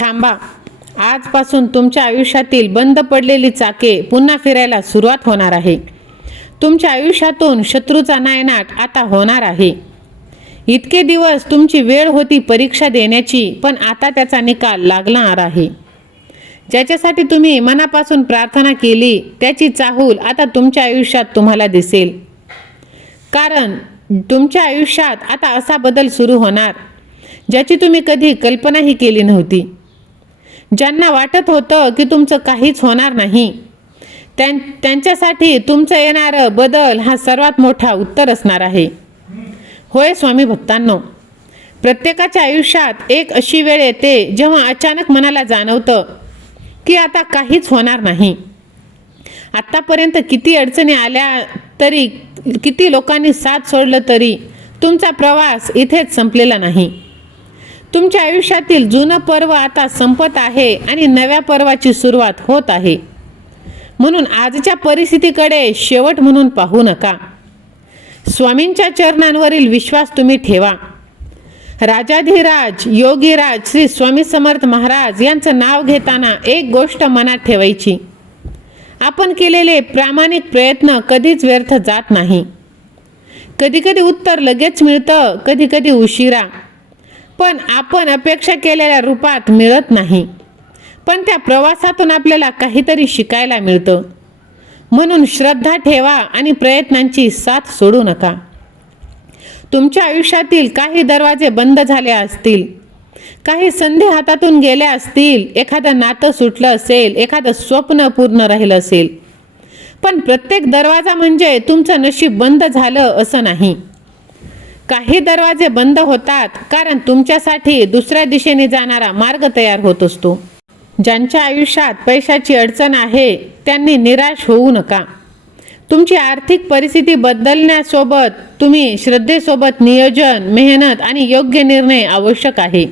थांबा. आजपासून तुमच्या आयुष्यातील बंद पडलेली चाके पुन्हा फिरायला सुरुवात होणार आहे. तुमच्या आयुष्यातून शत्रूचा नायनाट आता होणार आहे. इतके दिवस तुमची वेळ होती परीक्षा देण्याची, पण आता त्याचा निकाल लागणार आहे. ज्याच्यासाठी तुम्ही मनापासून प्रार्थना केली त्याची चाहूल आता तुमच्या आयुष्यात तुम्हाला दिसेल. कारण तुमच्या आयुष्यात आता असा बदल सुरू होणार ज्याची तुम्ही कधी कल्पनाही केली नव्हती. ज्यांना वाटत होतं की तुमचं काहीच होणार नाही, त्यांच्यासाठी तुमचं येणारं बदल हा सर्वात मोठा उत्तर असणार आहे. होय स्वामी भक्तांनो, प्रत्येकाच्या आयुष्यात एक अशी वेळ येते जेव्हा अचानक मनाला जाणवतं की आता काहीच होणार नाही. आत्तापर्यंत किती अडचणी आल्या तरी, किती लोकांनी साथ सोडलं तरी तुमचा प्रवास इथेच संपलेला नाही. तुमच्या आयुष्यातील जुनं पर्व आता संपत आहे आणि नव्या पर्वाची सुरुवात होत आहे. म्हणून आजच्या परिस्थितीकडे शेवट म्हणून पाहू नका. स्वामींच्या चरणांवरील विश्वास तुम्ही ठेवा. राजाधिराज योगीराज श्री स्वामी समर्थ महाराज यांचं नाव घेताना एक गोष्ट मनात ठेवायची. आपण केलेले प्रामाणिक प्रयत्न कधीच व्यर्थ जात नाही. कधीकधी उत्तर लगेच मिळतं, कधीकधी उशिरा, पण आपण अपेक्षा केलेल्या रूपात मिळत नाही. पण त्या प्रवासातून आपल्याला काहीतरी शिकायला मिळतं. म्हणून श्रद्धा ठेवा आणि प्रयत्नांची साथ सोडू नका. तुमच्या आयुष्यातील काही दरवाजे बंद झाले असतील, काही संधी हातातून गेल्या असतील, एखादं नातं सुटलं असेल, एखादं स्वप्न पूर्ण राहिलं असेल, पण प्रत्येक दरवाजा म्हणजे तुमचं नशीब बंद झालं असं नाही. काही दरवाजे बंद होतात कारण तुमच्यासाठी दुसऱ्या दिशेने जाणारा मार्ग तयार होत असतो. ज्यांच्या आयुष्यात पैशाची अडचण आहे त्यांनी निराश होऊ नका. तुमची आर्थिक परिस्थिती बदलण्यासोबत तुम्ही श्रद्धेसोबत नियोजन, मेहनत आणि योग्य निर्णय आवश्यक आहे.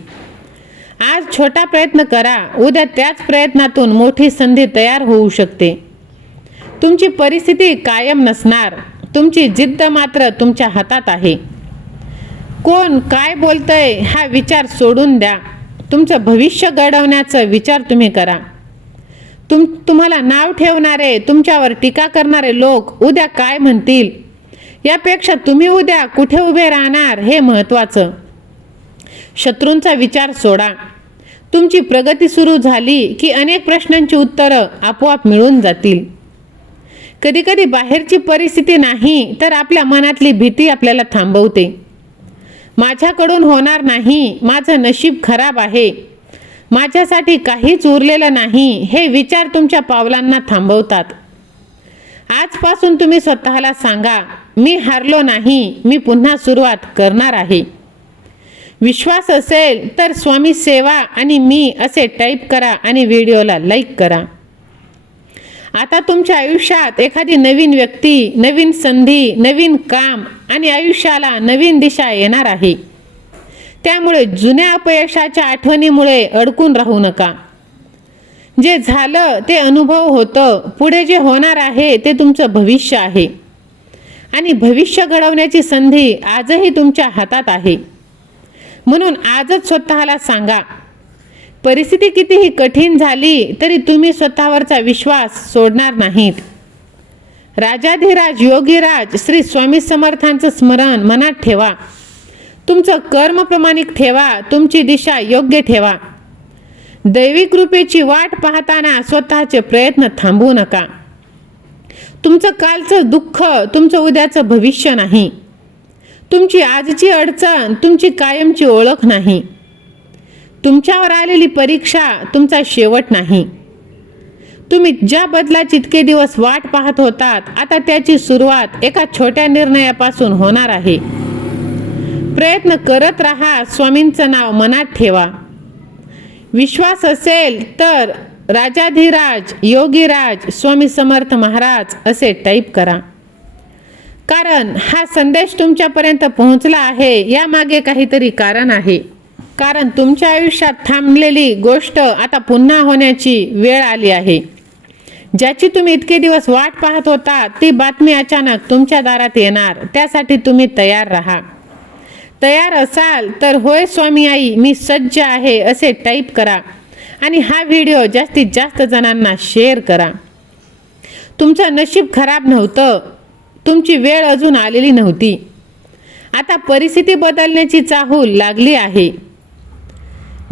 आज छोटा प्रयत्न करा, उद्या त्याच प्रयत्नातून मोठी संधी तयार होऊ शकते. तुमची परिस्थिती कायम नसणार, तुमची जिद्द मात्र तुमच्या हातात आहे. कोण काय बोलतंय हा विचार सोडून द्या. तुमचं भविष्य घडवण्याचा विचार तुम्ही करा. तुम्हाला नाव ठेवणारे, तुमच्यावर टीका करणारे लोक उद्या काय म्हणतील यापेक्षा तुम्ही उद्या कुठे उभे राहणार हे महत्त्वाचं. शत्रूंचा विचार सोडा. तुमची प्रगती सुरू झाली की अनेक प्रश्नांची उत्तरं आपोआप मिळून जातील. कधीकधी बाहेरची परिस्थिती नाही तर आपल्या मनातली भीती आपल्याला थांबवते. माझ्याकडून होणार नाही, माझं नशीब खराब आहे, माझ्यासाठी काहीच उरलेलं नाही, हे विचार तुमच्या पावलांना थांबवतात. आजपासून तुम्ही स्वतःला सांगा, मी हारलो नाही, मी पुन्हा सुरुवात करणार आहे. विश्वास असेल तर स्वामी सेवा आणि मी असे टाईप करा आणि व्हिडिओला लाईक करा. आता तुमच्या आयुष्यात एखादी नवीन व्यक्ती, नवीन संधी, नवीन काम आणि आयुष्याला नवीन दिशा येणार आहे. त्यामुळे जुन्या अपयशाच्या आठवणीमुळे अडकून राहू नका. जे झालं ते अनुभव होतं, पुढे जे होणार आहे ते तुमचं भविष्य आहे आणि भविष्य घडवण्याची संधी आजही तुमच्या हातात आहे. म्हणून आजच स्वतःला सांगा, परिस्थिती कितीही कठीण झाली तरी तुम्ही स्वतःवरचा विश्वास सोडणार नाहीत. राजाधिराज योगीराज श्री स्वामी समर्थांचं स्मरण मनात ठेवा. तुमचं कर्म प्रामाणिक ठेवा, तुमची दिशा योग्य ठेवा. दैवी कृपेची वाट पाहताना स्वतःचे प्रयत्न थांबवू नका. तुमचं कालचं दुःख तुमचं उद्याचं भविष्य नाही. तुमची आजची अडचण तुमची कायमची ओळख नाही. तुमच्यावर आलेली परीक्षा तुमचा शेवट नाही. तुम्ही ज्या बदलाची इतके दिवस वाट पाहत होतात, आता त्याची सुरुवात एका छोट्या निर्णयापासून होणार आहे. प्रयत्न करत राहा. स्वामींचं नाव मनात ठेवा. विश्वास असेल तर राजाधिराज योगीराज स्वामी समर्थ महाराज असे टाईप करा. कारण हा संदेश तुमच्यापर्यंत पोहोचला आहे यामागे काहीतरी कारण आहे. कारण तुमच्या आयुष्यात थांबलेली गोष्ट आता पुन्हा होण्याची वेळ आली आहे. ज्याची तुम्ही इतके दिवस वाट पाहत होता ती बातमी अचानक तुमच्या दारात येणार. त्यासाठी तुम्ही तयार राहा. तयार असाल तर होय स्वामी आई मी सज्ज आहे असे टाईप करा आणि हा व्हिडिओ जास्तीत जास्त जणांना शेअर करा. तुमचं नशीब खराब नव्हतं, तुमची वेळ अजून आलेली नव्हती. आता परिस्थिती बदलण्याची चाहूल लागली आहे.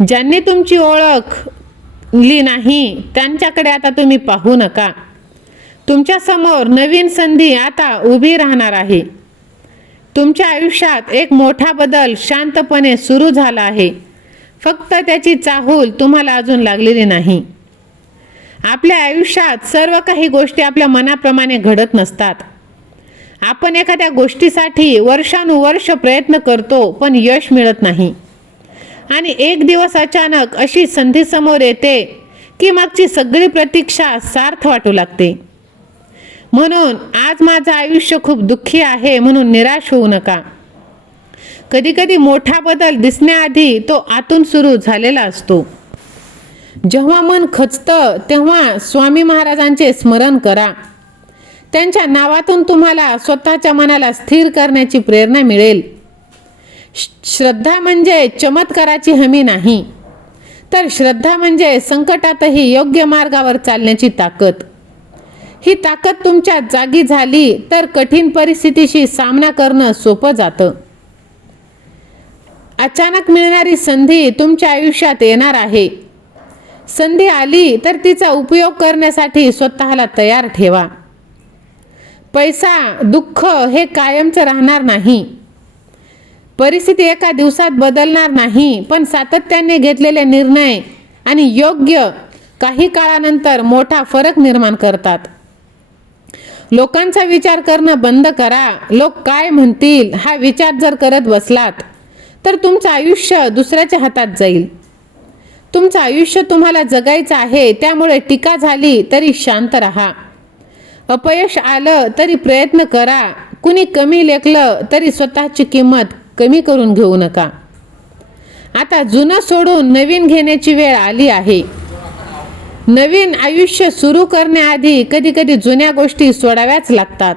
ज्यांनी तुमची ओळखली नाही त्यांच्याकडे आता तुम्ही पाहू नका. तुमच्या समोर नवीन संधी आता उभी राहणार आहे. तुमच्या आयुष्यात एक मोठा बदल शांतपणे सुरू झाला आहे. फक्त त्याची चाहूल तुम्हाला अजून लागलेली नाही. आपल्या आयुष्यात सर्व काही गोष्टी आपल्या मनाप्रमाणे घडत नसतात. आपण एखाद्या गोष्टीसाठी वर्षानुवर्ष प्रयत्न करतो पण यश मिळत नाही. आणि एक दिवस अचानक अशी संधी समोर येते की मागची सगळी प्रतीक्षा सार्थ वाटू लागते. म्हणून आज माझं आयुष्य खूप दुःखी आहे म्हणून निराश होऊ नका. कधीकधी मोठा बदल दिसण्याआधी तो आतून सुरू झालेला असतो. जेव्हा मन खचतं तेव्हा स्वामी महाराजांचे स्मरण करा. त्यांच्या नावातून तुम्हाला स्वतःच्या मनाला स्थिर करण्याची प्रेरणा मिळेल. श्रद्धा म्हणजे चमत्काराची हमी नाही, तर श्रद्धा म्हणजे संकटातही योग्य मार्गावर चालण्याची ताकद. ही ताकद तुमच्या जागी झाली तर कठीण परिस्थितीशी सामना करणं सोपं जातं. अचानक मिळणारी संधी तुमच्या आयुष्यात येणार आहे. संधी आली तर तिचा उपयोग करण्यासाठी स्वतःला तयार ठेवा. पैसा, दुःख हे कायमचं राहणार नाही. परिस्थिती एका दिवसात बदलणार नाही, पण सातत्याने घेतलेले निर्णय आणि योग्य काही काळानंतर मोठा फरक निर्माण करतात. लोकांचा विचार करणं बंद करा. लोक काय म्हणतील हा विचार जर करत बसलात तर तुमचं आयुष्य दुसऱ्याच्या हातात जाईल. तुमचं आयुष्य तुम्हाला जगायचं आहे, त्यामुळे टीका झाली तरी शांत राहा. अपयश आलं तरी प्रयत्न करा. कुणी कमी लेखलं तरी स्वतःची किंमत कमी करून घेऊ नका. आता जुनं सोडून नवीन घेण्याची वेळ आली आहे. नवीन आयुष्य सुरू करण्याआधी कधीकधी जुन्या गोष्टी सोडाव्याच लागतात.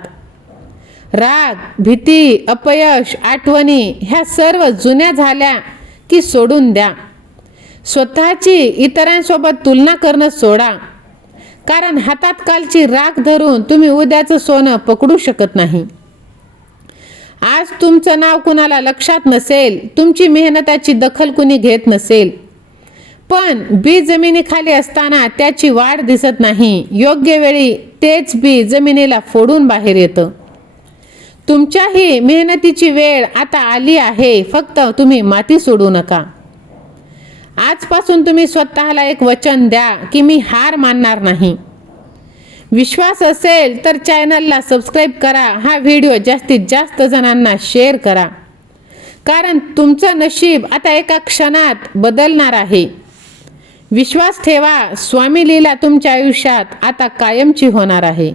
राग, भीती, अपयश, आठवणी ह्या सर्व जुन्या झाल्या की सोडून द्या. स्वतःची इतरांसोबत तुलना करणं सोडा. कारण हातात कालची राख धरून तुम्ही उद्याचं सोनं पकडू शकत नाही. आज तुमचं नाव कुणाला लक्षात नसेल, तुमची मेहनताची दखल कुणी घेत नसेल, पण बी जमिनीखाली असताना त्याची वाढ दिसत नाही. योग्य वेळी तेच बी जमिनीला फोडून बाहेर येतं. तुमच्याही मेहनतीची वेळ आता आली आहे. फक्त तुम्ही माती सोडू नका. आजपासून तुम्ही स्वतःला एक वचन द्या की मी हार मानणार नाही. विश्वास असेल तर चॅनलला सबस्क्राईब करा. हा व्हिडिओ जास्तीत जास्त जणांना शेअर करा. कारण तुमचं नशीब आता एका क्षणात बदलणार आहे. विश्वास ठेवा. स्वामी लीला तुमच्या आयुष्यात आता कायमची होणार आहे.